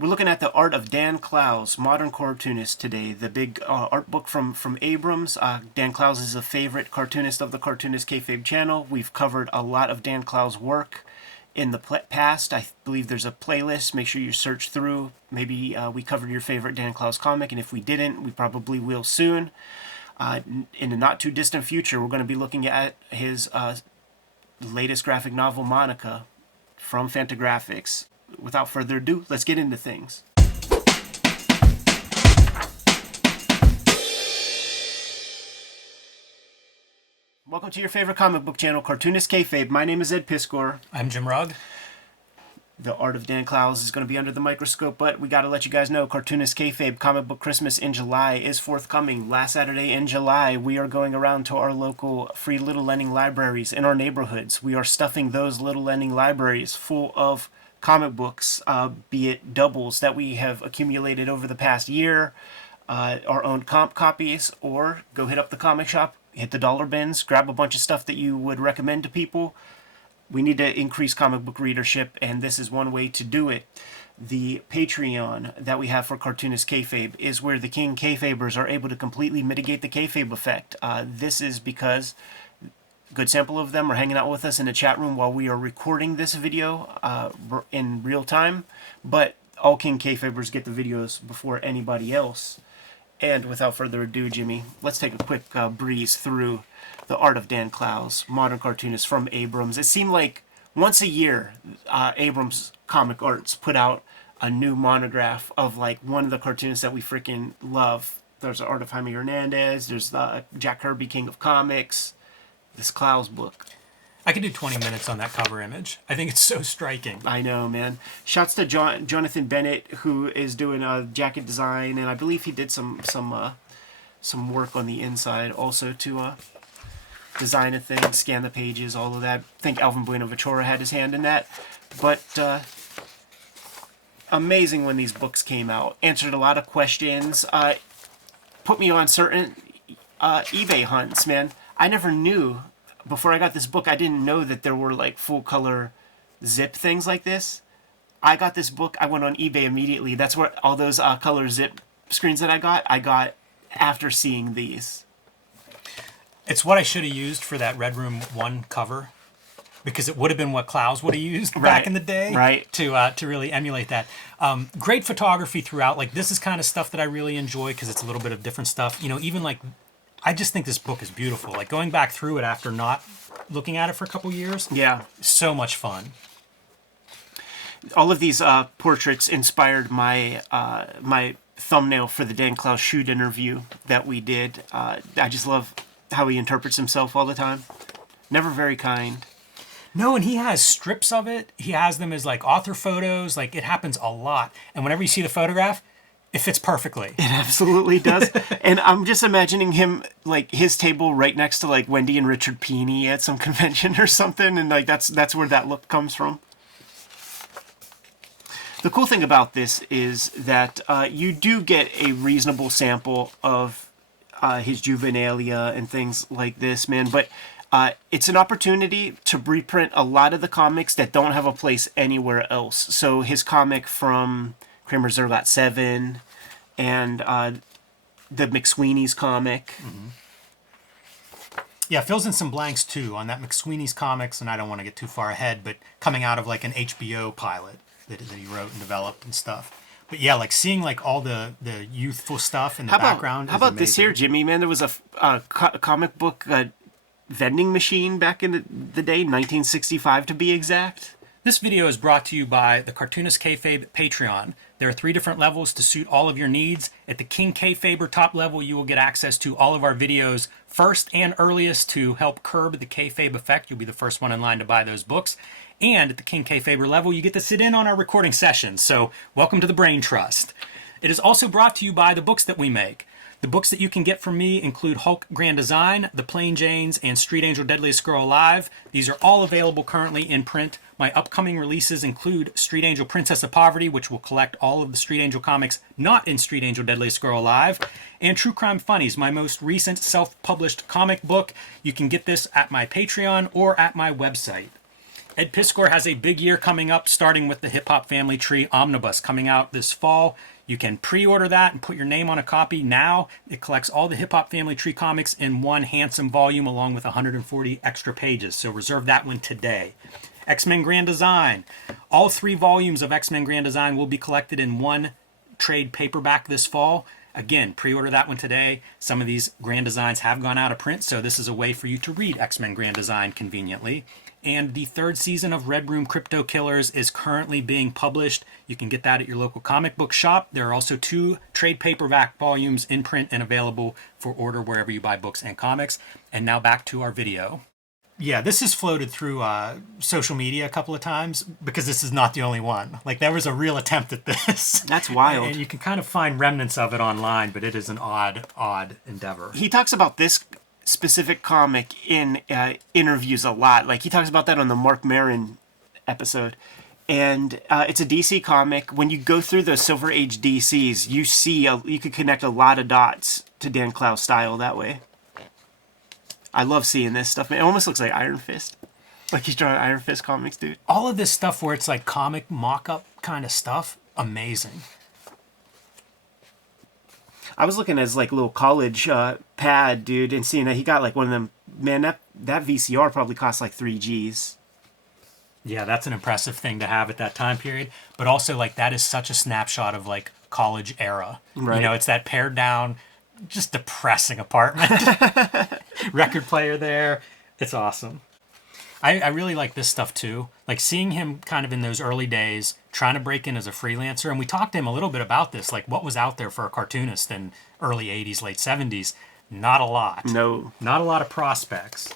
We're looking at the art of Dan Clowes, modern cartoonist today. The big art book from Abrams. Dan Clowes is a favorite cartoonist of the Cartoonist Kayfabe channel. We've covered a lot of Dan Clowes' work in the past. I believe there's a playlist. Make sure you search through. Maybe we covered your favorite Dan Clowes comic, and if we didn't, we probably will soon. In the not too distant future, we're going to be looking at his latest graphic novel, Monica, from Fantagraphics. Without further ado, let's get into things. Welcome to your favorite comic book channel, Cartoonist Kayfabe. My name is Ed Piskor. I'm Jim Rugg. The art of Dan Clowes is going to be under the microscope, but we got to let you guys know, Cartoonist Kayfabe Comic Book Christmas in July is forthcoming. Last Saturday in July, we are going around to our local free Little Lending libraries in our neighborhoods. We are stuffing those Little Lending libraries full of comic books, be it doubles that we have accumulated over the past year, our own comp copies, or go hit up the comic shop, hit the dollar bins, grab a bunch of stuff that you would recommend to people. We need to increase comic book readership, and this is one way to do it. The Patreon that we have for Cartoonist Kayfabe is where the King Kayfabers are able to completely mitigate the kayfabe effect. This is because a good sample of them are hanging out with us in the chat room while we are recording this video in real time, but all King Kayfabers get the videos before anybody else. And without further ado, Jimmy, let's take a quick breeze through the art of Dan Clowes, modern cartoonist from Abrams. It seemed like once a year, Abrams Comic Arts put out a new monograph of like one of the cartoonists that we freaking love. There's the art of Jaime Hernandez. There's the Jack Kirby, King of Comics. This Clowes book. I could do 20 minutes on that cover image. I think it's so striking. I know, man. Shouts to Jonathan Bennett, who is doing jacket design, and I believe he did some work on the inside also to design a thing, scan the pages, all of that. I think Alvin Bueno Ventura had his hand in that. But amazing when these books came out. Answered a lot of questions. Put me on certain eBay hunts, man. I never knew, before I got this book, I didn't know that there were like full color zip things like this. I got this book, I went on eBay immediately. That's where all those color zip screens that I got after seeing these. It's what I should have used for that Red Room 1 cover, because it would have been what Clowes would have used back in the day, right? To really emulate that. Great photography throughout. Like, this is kind of stuff that I really enjoy because it's a little bit of different stuff. You know, even like, I just think this book is beautiful. Like, going back through it after not looking at it for a couple years. Yeah. So much fun. All of these portraits inspired my my thumbnail for the Dan Clowes shoot interview that we did. I just love how he interprets himself all the time. Never very kind. No, and he has strips of it. He has them as like author photos. Like, it happens a lot. And whenever you see the photograph, it fits perfectly. It absolutely does. And I'm just imagining him, like, his table right next to, like, Wendy and Richard Pini at some convention or something, and, like, that's where that look comes from. The cool thing about this is that you do get a reasonable sample of his juvenilia and things like this, man, but it's an opportunity to reprint a lot of the comics that don't have a place anywhere else. So his comic from Kramer Zerlat 7, and the McSweeney's comic. Mm-hmm. Yeah, fills in some blanks too on that McSweeney's comics, and I don't want to get too far ahead, but coming out of like an HBO pilot that he wrote and developed and stuff. But yeah, like seeing like all the youthful stuff in the background. How about this here, Jimmy? Man, there was a comic book vending machine back in the day, 1965 to be exact. This video is brought to you by the Cartoonist Kayfabe Patreon. There are 3 different levels to suit all of your needs. At the King Kayfaber top level, you will get access to all of our videos first and earliest to help curb the kayfabe effect. You'll be the first one in line to buy those books. And at the King Kayfaber level, you get to sit in on our recording sessions. So welcome to the Brain Trust. It is also brought to you by the books that we make. The books that you can get from me include Hulk Grand Design, The Plain Janes, and Street Angel Deadliest Girl Alive. These are all available currently in print. My upcoming releases include Street Angel Princess of Poverty, which will collect all of the Street Angel comics not in Street Angel Deadliest Girl Alive, and True Crime Funnies, my most recent self-published comic book. You can get this at my Patreon or at my website. Ed Piskor has a big year coming up, starting with the Hip Hop Family Tree Omnibus coming out this fall. You can pre-order that and put your name on a copy now. It collects all the Hip Hop Family Tree comics in one handsome volume along with 140 extra pages. So reserve that one today. X-Men Grand Design. All 3 volumes of X-Men Grand Design will be collected in one trade paperback this fall. Again, pre-order that one today. Some of these Grand Designs have gone out of print, so this is a way for you to read X-Men Grand Design conveniently. And the 3rd season of Red Room Crypto Killers is currently being published. You can get that at your local comic book shop. There are also 2 trade paperback volumes in print and available for order wherever you buy books and comics. And now back to our video. Yeah, this has floated through social media a couple of times because this is not the only one. Like, there was a real attempt at this. That's wild. And you can kind of find remnants of it online, but it is an odd endeavor. He talks about this specific comic in interviews a lot. Like, he talks about that on the Mark Maron episode. And it's a DC comic. When you go through the Silver Age DCs, you see, you could connect a lot of dots to Dan Clowes' style that way. I love seeing this stuff, man. It almost looks like Iron Fist. Like he's drawing Iron Fist comics, dude. All of this stuff where it's like comic mock-up kind of stuff, amazing. I was looking at his like little college pad, dude, and seeing that he got like one of them. Man, that VCR probably cost like 3 Gs. Yeah, that's an impressive thing to have at that time period. But also, like, that is such a snapshot of like college era. Right. You know, it's that pared down, just depressing apartment. Record player there. It's awesome. I really like this stuff too. Like seeing him kind of in those early days, trying to break in as a freelancer. And we talked to him a little bit about this, like what was out there for a cartoonist in early 80s, late 70s. Not a lot. No. Not a lot of prospects.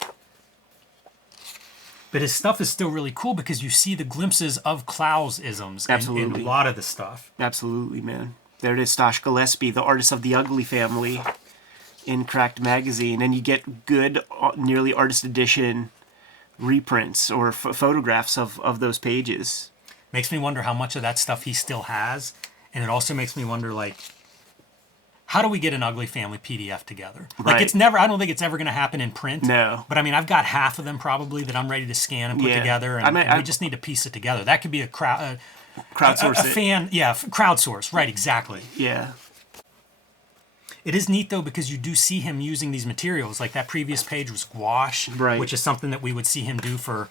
But his stuff is still really cool because you see the glimpses of Clowes-isms in a lot of the stuff. Absolutely, man. There it is, Stosh Gillespie, the artist of the Ugly Family in Cracked Magazine. And you get good, nearly artist edition reprints or photographs of those pages. Makes me wonder how much of that stuff he still has. And it also makes me wonder, like, how do we get an Ugly Family PDF together? Like, it's never, I don't think it's ever going to happen in print. No. But I mean, I've got half of them probably that I'm ready to scan and put together. And we just need to piece it together. That could be a crowdsource a fan, crowdsource, right, exactly. Yeah. It is neat, though, because you do see him using these materials. Like, that previous page was gouache, right, which is something that we would see him do for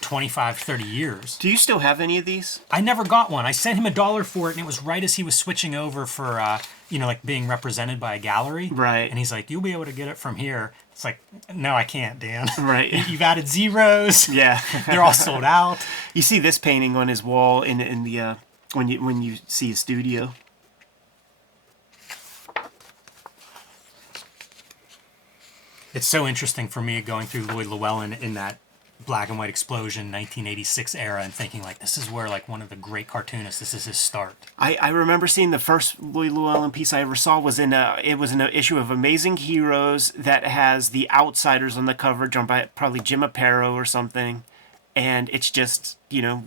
25, 30 years. Do you still have any of these? I never got one. I sent him $1 for it, and it was right as he was switching over for, like, being represented by a gallery. Right. And he's like, you'll be able to get it from here. It's like, no, I can't, Dan. Right. You've added zeros. Yeah. They're all sold out. You see this painting on his wall in the when you see his studio. It's so interesting for me going through Lloyd Llewellyn in that black and white explosion 1986 era and thinking, like, this is where, like, one of the great cartoonists, this is his start. I remember seeing the first Lloyd Llewellyn piece I ever saw was in an issue of Amazing Heroes that has The Outsiders on the cover, drawn by probably Jim Aparo or something. And it's just,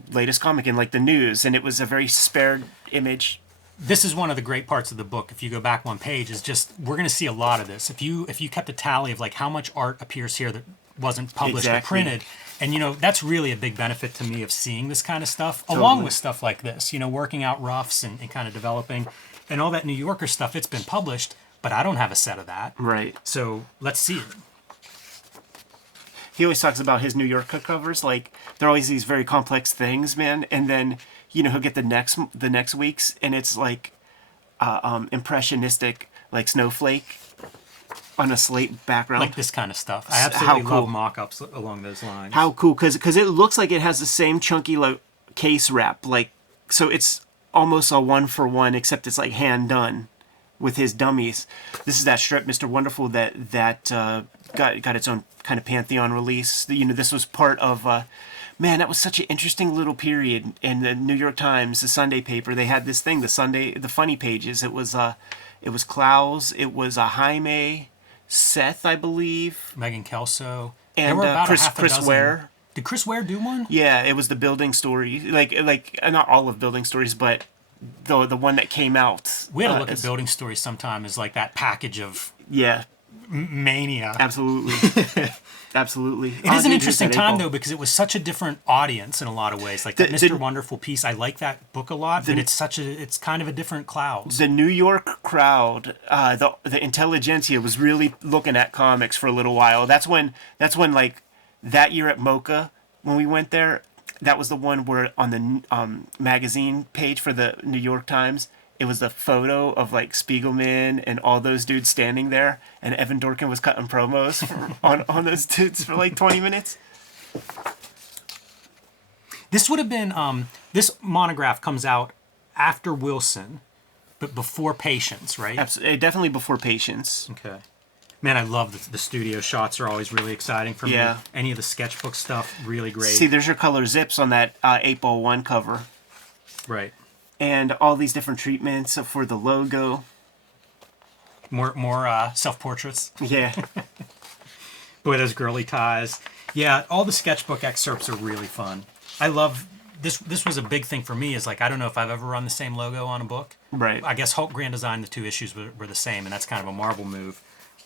latest comic in like the news, and it was a very spared image. This is one of the great parts of the book. If you go back one page, is just we're going to see a lot of this. If you kept a tally of like how much art appears here that wasn't published or printed, and that's really a big benefit to me of seeing this kind of stuff, along with stuff like this. Working out roughs and kind of developing, and all that New Yorker stuff. It's been published, but I don't have a set of that. Right. So let's see it. He always talks about his New Yorker covers, like they're always these very complex things, man, and then he'll get the next week's, and it's like impressionistic, like snowflake on a slate background. Like this kind of stuff. I absolutely love mock-ups along those lines. How cool, because it looks like it has the same chunky case wrap, like, so it's almost a 1-for-1, except it's like hand done with his dummies. This is that strip, Mr. Wonderful, that got its own kind of Pantheon release. This was part of man, that was such an interesting little period in the New York Times, the Sunday paper. They had this thing, the funny pages. It was Clowes, it was Jaime, Seth, I believe, Megan Kelso, and there were about Chris Ware. Did Chris Ware do one? Yeah, it was the building story, like not all of building stories, but the one that came out. We had to look at building stories sometime as like that package of mania. Absolutely. Absolutely. It is an interesting time, though, because it was such a different audience in a lot of ways. Like that Mr. Wonderful piece, I like that book a lot, but it's kind of a different Clowes. The New York crowd, the intelligentsia was really looking at comics for a little while. That's when like that year at Mocha, when we went there, that was the one where on the magazine page for the New York Times, it was the photo of like Spiegelman and all those dudes standing there, and Evan Dorkin was cutting promos on those dudes for like 20 minutes. This would have been this monograph comes out after Wilson, but before Patience, right? Absolutely, definitely before Patience. Okay. Man, I love the studio shots are always really exciting for me. Any of the sketchbook stuff, really great. See, there's your color zips on that 8x1 cover. Right. And all these different treatments for the logo. More self-portraits. Yeah. Boy, those girly ties. Yeah, all the sketchbook excerpts are really fun. I love this. This was a big thing for me. Is like I don't know if I've ever run the same logo on a book. Right. I guess Hulk Grand Design, the 2 issues were the same, and that's kind of a Marvel move.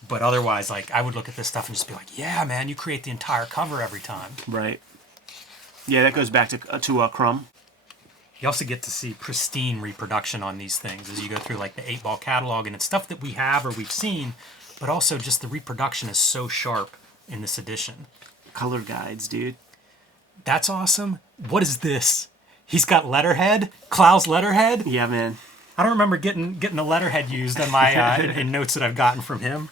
But otherwise, like I would look at this stuff and just be like, yeah, man, you create the entire cover every time. Right. Yeah, that goes back to Crumb. You also get to see pristine reproduction on these things as you go through like the 8-ball catalog, and it's stuff that we have or we've seen, but also just the reproduction is so sharp in this edition. Color guides, dude. That's awesome. What is this? He's got letterhead? Clowes letterhead? Yeah, man. I don't remember getting a letterhead used in my in notes that I've gotten from him.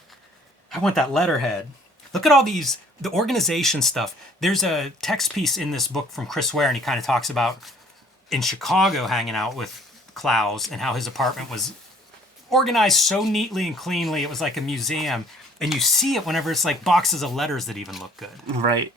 I want that letterhead. Look at all these, the organization stuff. There's a text piece in this book from Chris Ware, and he kind of talks about in Chicago hanging out with Clowes and how his apartment was organized so neatly and cleanly. It was like a museum. And you see it whenever it's like boxes of letters that even look good. Right.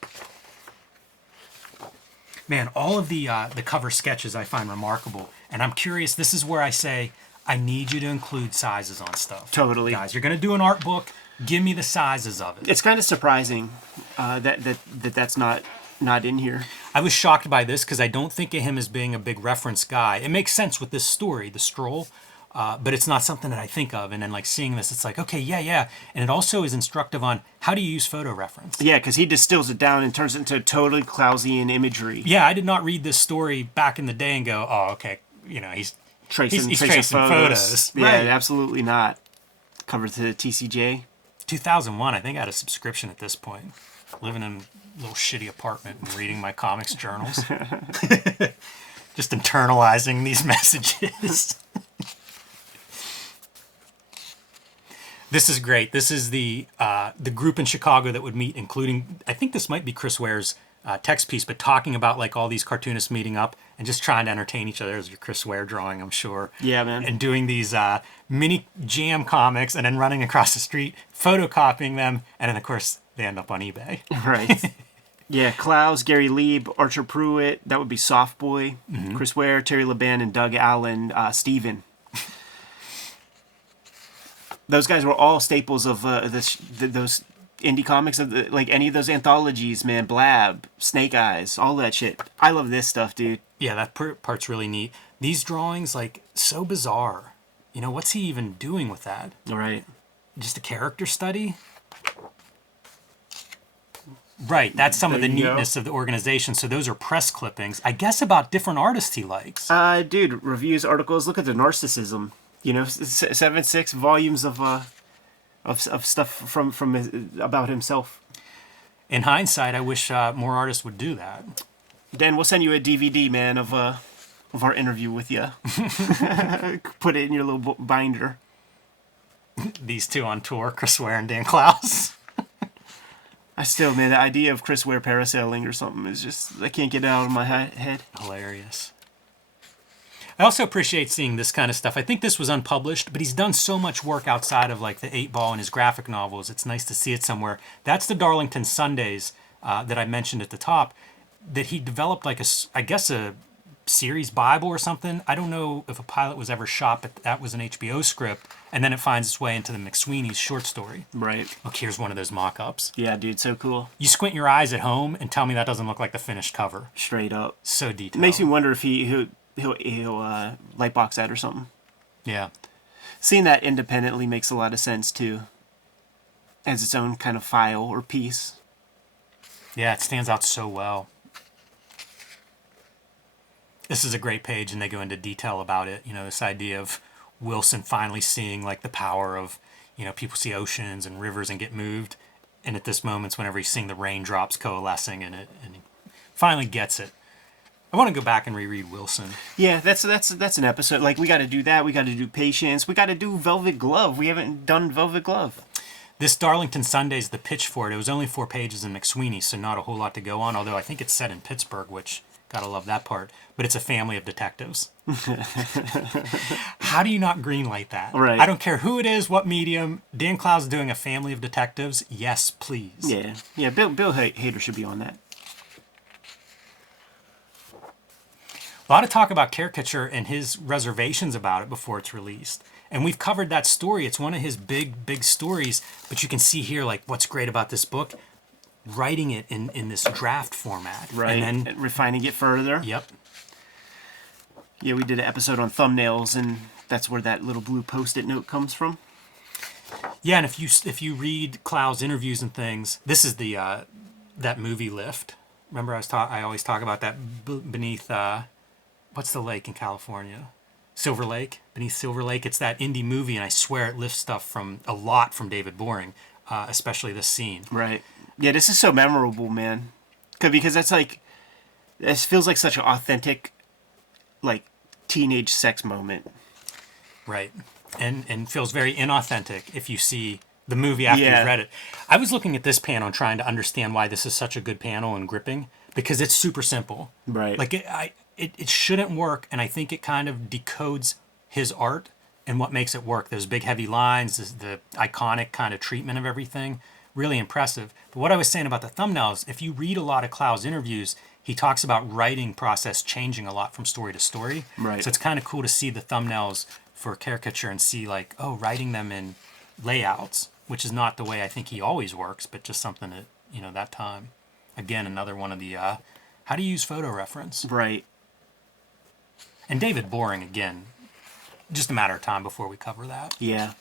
Man, all of the cover sketches I find remarkable. And I'm curious, this is where I say, I need you to include sizes on stuff. Totally. Guys, you're going to do an art book, give me the sizes of it. It's kind of surprising that's not in here. I was shocked by this because I don't think of him as being a big reference guy. It makes sense with this story, The Stroll, but it's not something that I think of. And then like seeing this, it's like, okay, yeah. And it also is instructive on how do you use photo reference. Yeah, because he distills it down and turns it into totally Clowesian imagery. Yeah, I did not read this story back in the day and go, oh, okay, he's tracing photos. Yeah, Right. absolutely not. Cover to the TCJ. 2001, I think I had a subscription at this point. Living in a little shitty apartment and reading my comics journals. Just internalizing these messages. This is great. This is the group in Chicago that would meet, including, I think this might be Chris Ware's text piece, but talking about like all these cartoonists meeting up and just trying to entertain each other. There's your Chris Ware drawing, I'm sure. Yeah, man. And doing these mini jam comics and then running across the street, photocopying them, and then of course they end up on eBay. Right. Yeah, Clowes, Gary Lieb, Archer Pruitt, that would be Soft Boy, Chris Ware, Terry Laban, and Doug Allen, Steven. Those guys were all staples of those indie comics, of like any of those anthologies, man. Blab, Snake Eyes, all that shit. I love this stuff, dude. Yeah, that part's really neat. These drawings, like, so bizarre. What's he even doing with that? All right. Just a character study? Right, that's some of the neatness of the organization. So those are press clippings, I guess, about different artists he likes. Dude, reviews, articles. Look at the narcissism. 7-6 volumes of stuff from about himself. In hindsight, I wish more artists would do that. Dan, we'll send you a DVD, man, of our interview with you. Put it in your little binder. These two on tour, Chris Ware and Dan Clowes. Man, the idea of Chris Ware parasailing or something is just, I can't get it out of my head. Hilarious. I also appreciate seeing this kind of stuff. I think this was unpublished, but he's done so much work outside of like the 8-ball and his graphic novels. It's nice to see it somewhere. That's the Darlington Sundays that I mentioned at the top, that he developed like a series Bible or something. I don't know if a pilot was ever shot, but that was an HBO script, and then it finds its way into the McSweeney's short story. Right. Look, here's one of those mock-ups. Yeah, dude, so cool. You squint your eyes at home and tell me that doesn't look like the finished cover. Straight up. So detailed. It makes me wonder if he'll lightbox that or something. Yeah. Seeing that independently makes a lot of sense too. as its own kind of file or piece. Yeah, it stands out so well. This is a great page, and they go into detail about it. You know, this idea of Wilson finally seeing like the power of, you know, people see oceans and rivers and get moved, and at this moment's whenever he's seeing the raindrops coalescing in it, and he finally gets it. I want to go back and reread Wilson. Yeah, that's an episode. Like, we got to do that. We got to do Patience. We got to do Velvet Glove. We haven't done Velvet Glove. This Darlington Sunday's the pitch for it. It was only 4 pages in McSweeney, so not a whole lot to go on, although I think it's set in Pittsburgh, which, gotta love that part. But it's a family of detectives. How do you not greenlight that? Right. I don't care who it is, what medium. Dan Clowes doing a family of detectives. Yes, please. Yeah. Bill Hader should be on that. A lot of talk about Caricature and his reservations about it before it's released. And we've covered that story. It's one of his big stories. But you can see here, like, what's great about this book, writing it in this draft format. Right. And then refining it further. Yep. Yeah, we did an episode on thumbnails, and that's where that little blue Post-it note comes from. Yeah, and if you read Clowes' interviews and things, this is the that movie Lift. Remember, I always talk about that beneath what's the lake in California? Silver Lake. Beneath Silver Lake, it's that indie movie, and I swear it lifts stuff from a lot from David Boring, especially this scene. Right. Yeah, this is so memorable, man. Because that's like, this feels like such an authentic, like, teenage sex moment. Right. And feels very inauthentic if you see the movie after you've read it. I was looking at this panel and trying to understand why this is such a good panel and gripping, because it's super simple. Right. Like, it shouldn't work, and I think it kind of decodes his art and what makes it work. Those big, heavy lines, the iconic kind of treatment of everything, really impressive. But what I was saying about the thumbnails, if you read a lot of Clowes' interviews, he talks about writing process changing a lot from story to story. Right. So it's kind of cool to see the thumbnails for Caricature and see, like, oh, writing them in layouts, which is not the way I think he always works, but just something at, you know, that time. Again, another one of the how to use photo reference. Right. And David Boring, again, just a matter of time before we cover that. Yeah.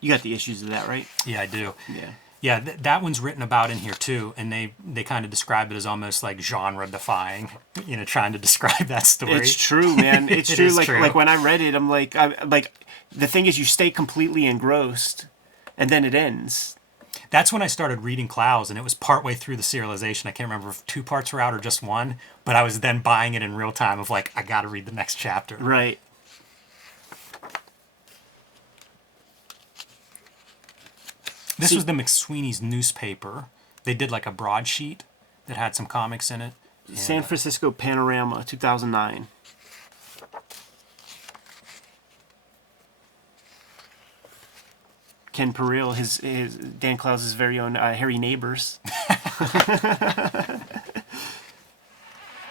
You got the issues of that, right? Yeah, I do. Yeah. Yeah, that one's written about in here too, and they kind of describe it as almost like genre-defying, you know, trying to describe that story. It's true, man. It's It true. is Like, true. like when I read it, I'm like, the thing is, you stay completely engrossed, and then it ends. That's when I started reading Clowes, and it was partway through the serialization. I can't remember if 2 parts were out or just 1, but I was then buying it in real time of like, I got to read the next chapter. Right. This was the McSweeney's newspaper. They did like a broadsheet that had some comics in it. And, San Francisco Panorama, 2009. Ken Peril, his Dan Clowes' very own Harry Neighbors.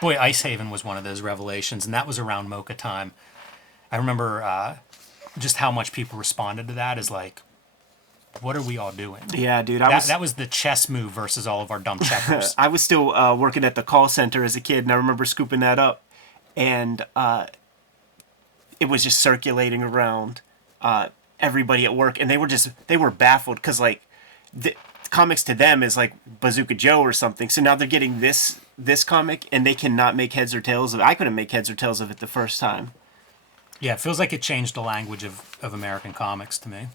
Boy, Icehaven was one of those revelations, and that was around Mocha time. I remember just how much people responded to that as like, what are we all doing? Yeah, dude. That was the chess move versus all of our dumb checkers. I was still working at the call center as a kid, and I remember scooping that up, and it was just circulating around everybody at work, and they were baffled because like the comics to them is like Bazooka Joe or something. So now they're getting this comic, and they cannot make heads or tails of it. I couldn't make heads or tails of it the first time. Yeah, it feels like it changed the language of American comics to me.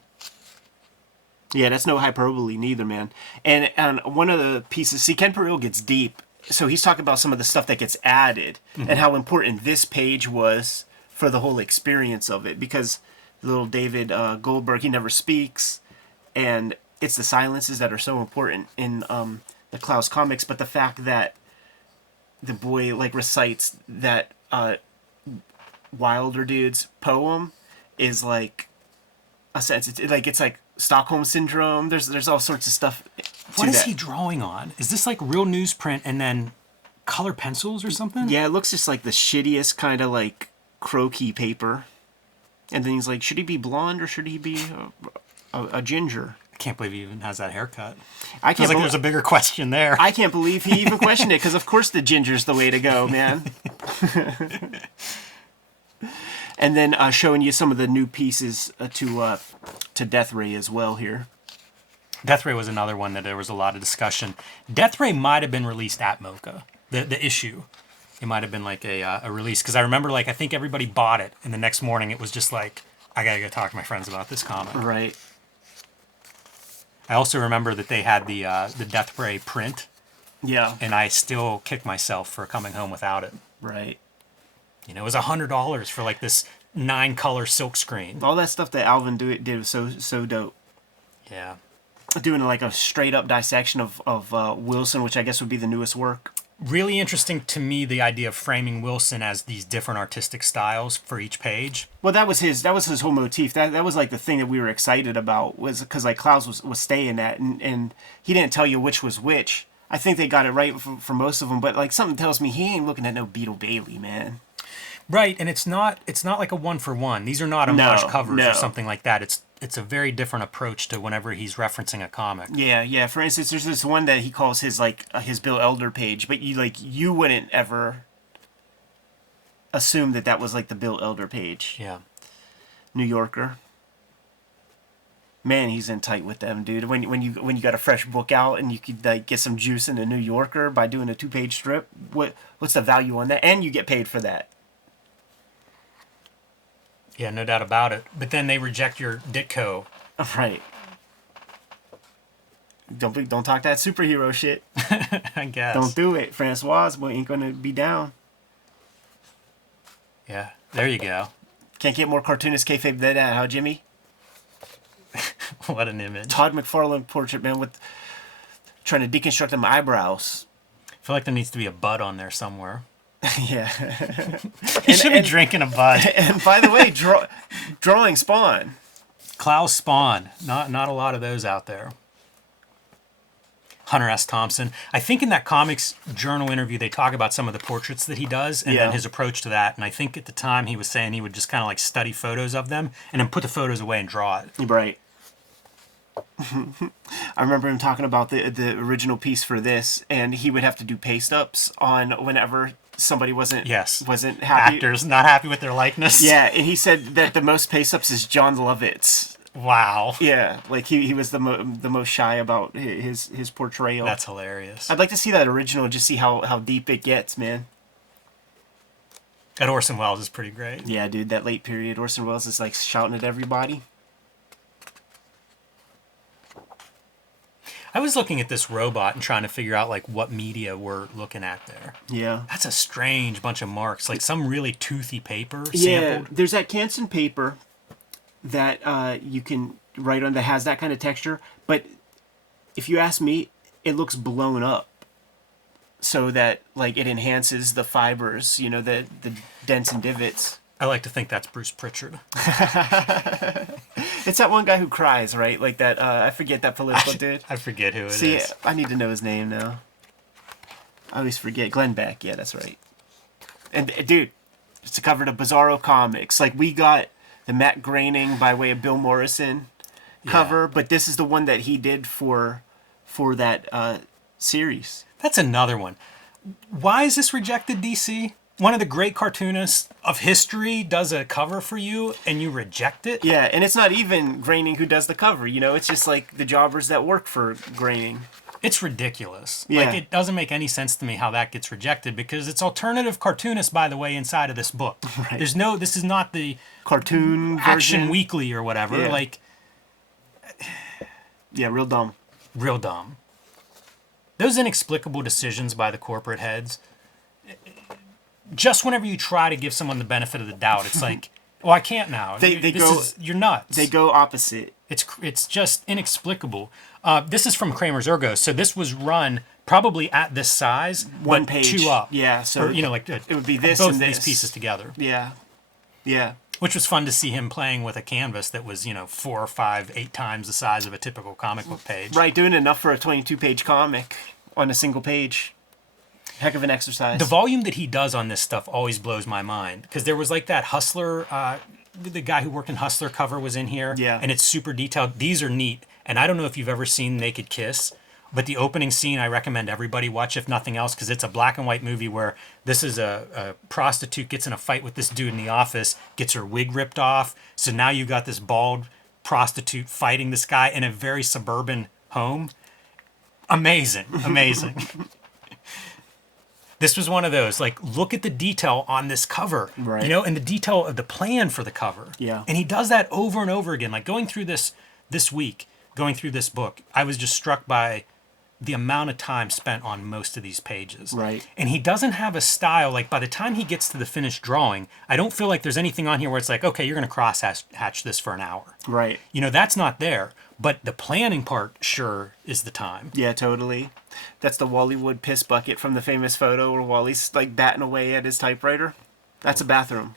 Yeah, that's no hyperbole neither, man. And one of the pieces, see, Ken Peril gets deep, so he's talking about some of the stuff that gets added and how important this page was for the whole experience of it, because little David Goldberg, he never speaks, and it's the silences that are so important in the Clowes comics, but the fact that the boy like recites that Wilder dude's poem is like a sense. It's like Stockholm Syndrome. There's all sorts of stuff. What is he drawing on? Is this like real newsprint and then color pencils or something? Yeah, it looks just like the shittiest kind of like croquis paper. And then he's like, should he be blonde or should he be a ginger? I can't believe he even has that haircut. I Feels can't. like there's a bigger question there. I can't believe he even questioned it, because of course the ginger's the way to go, man. And then showing you some of the new pieces to Death Ray as well here. Death Ray was another one that there was a lot of discussion. Death Ray might have been released at MoCA, the issue. It might have been like a release, because I remember, like, I think everybody bought it, and the next morning it was just like, I gotta go talk to my friends about this comic. Right. I also remember that they had the Death Ray print, Yeah. and I still kick myself for coming home without it. Right. You know, it was $100 for like this 9-color silk screen. All that stuff that Alvin did was so dope. Yeah. Doing like a straight up dissection of Wilson, which I guess would be the newest work. Really interesting to me, the idea of framing Wilson as these different artistic styles for each page. Well, that was his whole motif. That was like the thing that we were excited about, was because like Clowes was staying that, and he didn't tell you which was which. I think they got it right for most of them, but like something tells me he ain't looking at no Beetle Bailey, man. Right, and it's not like a 1-for-1. These are not homage covers no. or something like that. It's a very different approach to whenever he's referencing a comic. Yeah. For instance, there's this one that he calls his his Bill Elder page, but you wouldn't ever assume that was like the Bill Elder page. Yeah. New Yorker. Man, he's in tight with them, dude. When you got a fresh book out and you could like get some juice in a New Yorker by doing a 2-page strip, what's the value on that? And you get paid for that. Yeah, no doubt about it. But then they reject your Ditko. Right. Don't talk that superhero shit. I guess. Don't do it. Francois ain't gonna be down. Yeah, there you go. Can't get more cartoonist kayfabe than that, huh, Jimmy? What an image. Todd McFarlane portrait, man, with trying to deconstruct them eyebrows. I feel like there needs to be a bud on there somewhere. Yeah. He should be drinking a bud. And by the way, drawing Spawn. Clowes Spawn. Not a lot of those out there. Hunter S. Thompson. I think in that Comics Journal interview, they talk about some of the portraits that he does and then his approach to that. And I think at the time he was saying he would just kind of like study photos of them and then put the photos away and draw it. Right. I remember him talking about the original piece for this, and he would have to do paste ups on whenever somebody wasn't happy. Actors not happy with their likeness. Yeah, and he said that the most paste ups is John Lovitz. Wow. Yeah, like he was the most shy about his portrayal. That's hilarious. I'd like to see that original, just see how deep it gets, man. That Orson Welles is pretty great. Yeah, dude, that late period Orson Welles is like shouting at everybody. I was looking at this robot and trying to figure out like what media we're looking at there. Yeah. That's a strange bunch of marks, like some really toothy paper sampled. Yeah, there's that Canson paper that you can write on that has that kind of texture, but if you ask me, it looks blown up so that like it enhances the fibers, the dents and divots. I like to think that's Bruce Pritchard. It's that one guy who cries, right? Like that, I forget that political dude. I forget who it is. See, I need to know his name now. I always forget. Glenn Beck, yeah, that's right. And dude, it's a cover to Bizarro Comics. Like we got the Matt Groening by way of Bill Morrison cover, but this is the one that he did for that series. That's another one. Why is this rejected, DC? One of the great cartoonists of history does a cover for you and you reject it? Yeah, and it's not even Groening who does the cover, it's just like the jobbers that work for Groening. It's ridiculous. Yeah. Like, it doesn't make any sense to me how that gets rejected, because it's alternative cartoonists, by the way, inside of this book. Right. This is not the cartoon Action version. Weekly or whatever. Yeah. Like, yeah, real dumb. Real dumb. Those inexplicable decisions by the corporate heads, just whenever you try to give someone the benefit of the doubt, it's like, well, I can't now. You're nuts. They go opposite. It's just inexplicable. This is from Kramer's Ergo, so this was run probably at this size, one but page, 2 up. Yeah, so it would be this both and of this. these pieces together. Yeah, yeah. Which was fun to see him playing with a canvas that was 4 or 5, 8 times the size of a typical comic book page. Right, doing enough for a 22-page comic on a single page. Heck of an exercise. The volume that he does on this stuff always blows my mind, because there was like that Hustler, the guy who worked in Hustler cover was in here, and it's super detailed. These are neat, and I don't know if you've ever seen Naked Kiss, but the opening scene I recommend everybody watch, if nothing else, because it's a black and white movie where this is a prostitute gets in a fight with this dude in the office, gets her wig ripped off, so now you got this bald prostitute fighting this guy in a very suburban home. Amazing, amazing. This was one of those, like, look at the detail on this cover, Right. you know, and the detail of the plan for the cover. Yeah. And he does that over and over again. Like, going through this week, going through this book, I was just struck by the amount of time spent on most of these pages. Right. And he doesn't have a style, like, by the time he gets to the finished drawing, I don't feel like there's anything on here where it's like, okay, you're going to cross-hatch this for an hour. Right. You know, that's not there. But the planning part sure is the time. Yeah, totally. That's the Wallywood piss bucket from the famous photo where Wally's like batting away at his typewriter. That's a bathroom.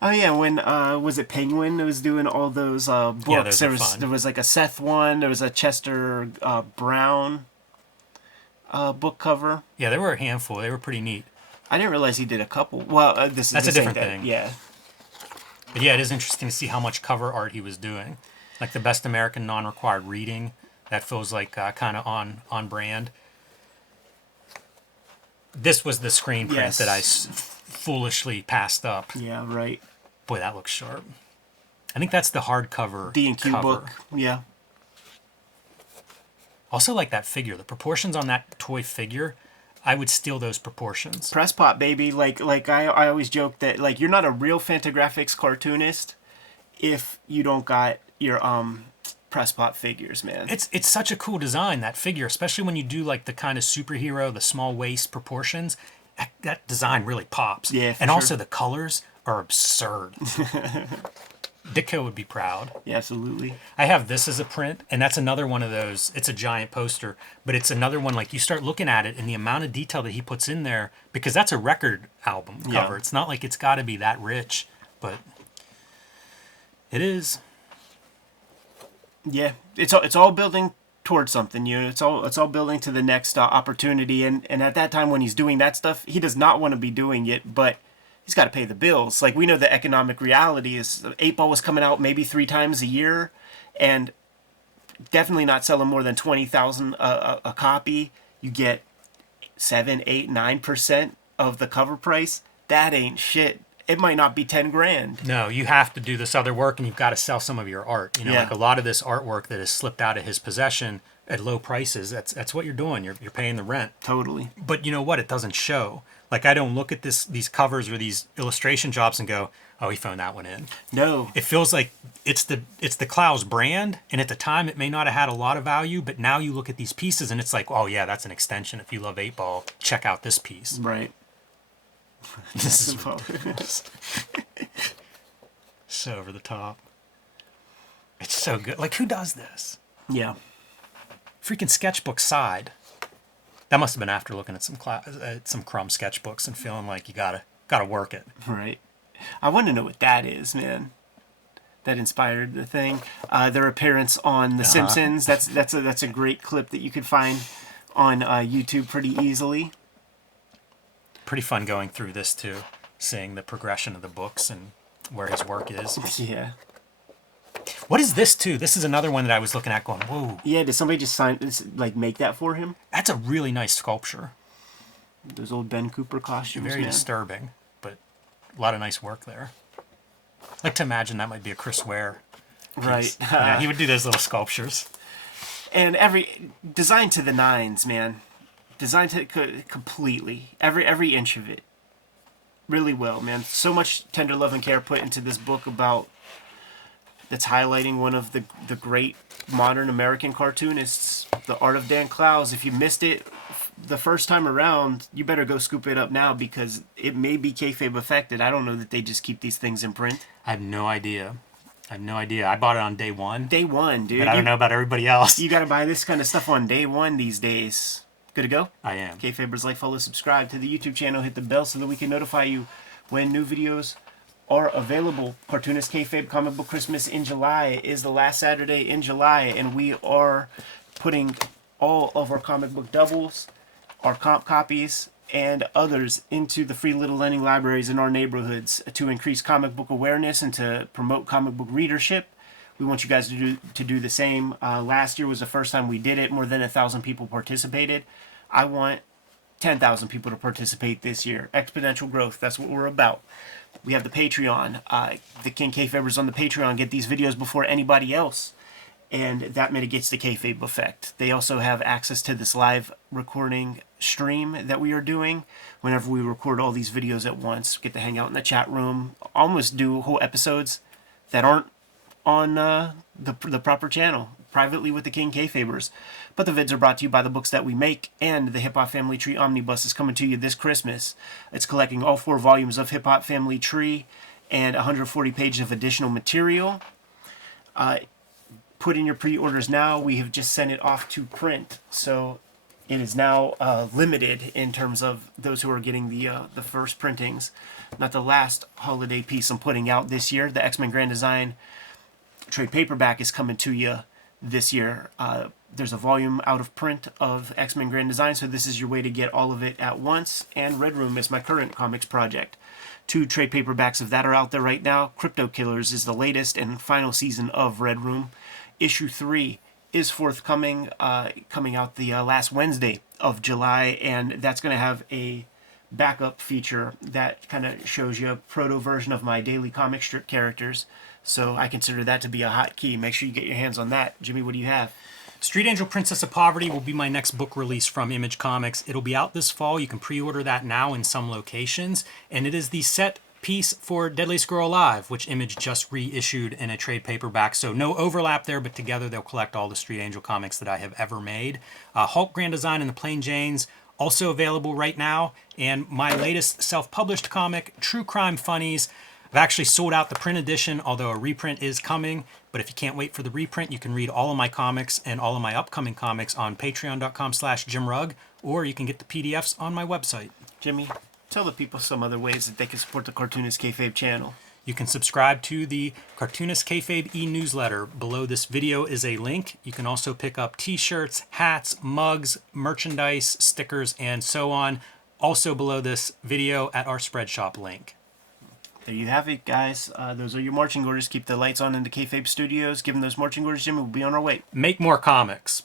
Oh yeah, when was it Penguin that was doing all those books? Yeah, those are there was fun. there was like a Seth one, there was a Chester Brown book cover. Yeah, there were a handful. They were pretty neat. I didn't realize he did a couple. Well, this is That's the a same different thing. Yeah. But yeah, it is interesting to see how much cover art he was doing. Like the Best American Non-Required Reading, that feels like kind of on brand. This was the screen print Yes. that I foolishly passed up. Yeah, right. Boy, that looks sharp. I think that's the hardcover D&Q cover. book. Yeah. Also like that figure. The proportions on that toy figure, I would steal those proportions. Press pop, baby. Like I always joke that like you're not a real Fantagraphics cartoonist if you don't got your press pop figures, man. It's such a cool design, that figure, especially when you do like the kind of superhero, the small waist proportions. That design really pops. Yeah, for and also sure. the colors are absurd. Ditko would be proud. Yeah, absolutely. I have this as a print, and that's another one of those. It's a giant poster, but it's another one, like, you start looking at it and the amount of detail that he puts in there, because that's a record album cover. Yeah. It's not like it's got to be that rich, but it is. Yeah, it's all building towards something. You know, it's all building to the next opportunity. And at that time when he's doing that stuff, he does not want to be doing it, but he's got to pay the bills. Like, we know the economic reality is 8-Ball was coming out maybe 3 times a year, and definitely not selling more than 20,000 a copy. You get 7, 8, 9% of the cover price. That ain't shit. It might not be 10 grand. No, you have to do this other work, and you've got to sell some of your art. You know, Yeah. like a lot of this artwork that has slipped out of his possession at low prices. That's what you're doing. You're paying the rent. Totally. But you know what? It doesn't show. Like, I don't look at these covers or these illustration jobs and go, "Oh, he phoned that one in." No. It feels like it's the Clowes brand, and at the time it may not have had a lot of value, but now you look at these pieces and it's like, "Oh yeah, that's an extension. If you love 8-Ball, check out this piece." Right. This is so over the top. It's so good. Like, who does this? Yeah. Freaking sketchbook side. That must have been after looking at some Crumb sketchbooks and feeling like you gotta work it. Right. I want to know what that is, man. That inspired the thing. Their appearance on The Simpsons. That's a great clip that you could find on YouTube pretty easily. Pretty fun going through this too, seeing the progression of the books and where his work is. Yeah. What is this too? This is another one that I was looking at going, whoa, Yeah. Did somebody just make that for him? that's a really nice sculpture. Those old Ben Cooper costumes, Very man. disturbing, but a lot of nice work there. I like to imagine that might be a Chris Ware piece. Right. Yeah, he would do those little sculptures. And designed to the nines, man. Designed to completely every inch of it, really well, man. So much tender love and care put into this book that's highlighting one of the great modern American cartoonists, the art of Dan Clowes. If you missed it the first time around, you better go scoop it up now, because it may be kayfabe affected. I don't know that they just keep these things in print. I have no idea. I bought it on day one, Day one, dude. but I don't know about everybody else. You got to buy this kind of stuff on day one these days. Good to go? I am. Kayfabers, like, follow, subscribe to the YouTube channel, hit the bell so that we can notify you when new videos are available. Cartoonist Kayfabe Comic Book Christmas in July is the last Saturday in July, and we are putting all of our comic book doubles, our comp copies, and others into the free little lending libraries in our neighborhoods to increase comic book awareness and to promote comic book readership. We want you guys to do the same. Last year was the first time we did it. More than 1,000 people participated. I want 10,000 people to participate this year. Exponential growth, that's what we're about. We have the Patreon. The King Kayfabers on the Patreon get these videos before anybody else, and that mitigates the kayfabe effect. They also have access to this live recording stream that we are doing. Whenever we record all these videos at once, we get to hang out in the chat room, almost do whole episodes that aren't on the proper channel, privately with the King Kayfabers. But the vids are brought to you by the books that we make, and the Hip Hop Family Tree Omnibus is coming to you this Christmas. It's collecting all 4 volumes of Hip Hop Family Tree and 140 pages of additional material. Put in your pre-orders now. We have just sent it off to print, so it is now limited in terms of those who are getting the first printings. Not the last holiday piece I'm putting out this year. The X-Men Grand Design trade paperback is coming to you this year. There's a volume out of print of X-Men Grand Design, so this is your way to get all of it at once. And Red Room is my current comics project. 2 trade paperbacks of that are out there right now. Crypto Killers is the latest and final season of Red Room. Issue 3 is forthcoming, coming out the last Wednesday of July, and that's going to have a backup feature that kind of shows you a proto version of my daily comic strip characters. So I consider that to be a hot key. Make sure you get your hands on that. Jimmy, what do you have? Street Angel Princess of Poverty will be my next book release from Image Comics. It'll be out this fall. You can pre-order that now in some locations. And it is the set piece for Deadliest Girl Alive, which Image just reissued in a trade paperback. So no overlap there, but together they'll collect all the Street Angel comics that I have ever made. Hulk Grand Design and the Plain Janes, also available right now. And my latest self-published comic, True Crime Funnies. I've actually sold out the print edition, although a reprint is coming. But if you can't wait for the reprint, you can read all of my comics and all of my upcoming comics on patreon.com/JimRugg, or you can get the PDFs on my website. Jimmy, tell the people some other ways that they can support the Cartoonist Kayfabe channel. You can subscribe to the Cartoonist Kayfabe e-newsletter. Below this video is a link. You can also pick up t-shirts, hats, mugs, merchandise, stickers, and so on. Also below this video at our Spreadshop link. There you have it, guys. Those are your marching orders. Keep the lights on in the Kayfabe studios. Give them those marching orders, Jimmy. We'll be on our way. Make more comics.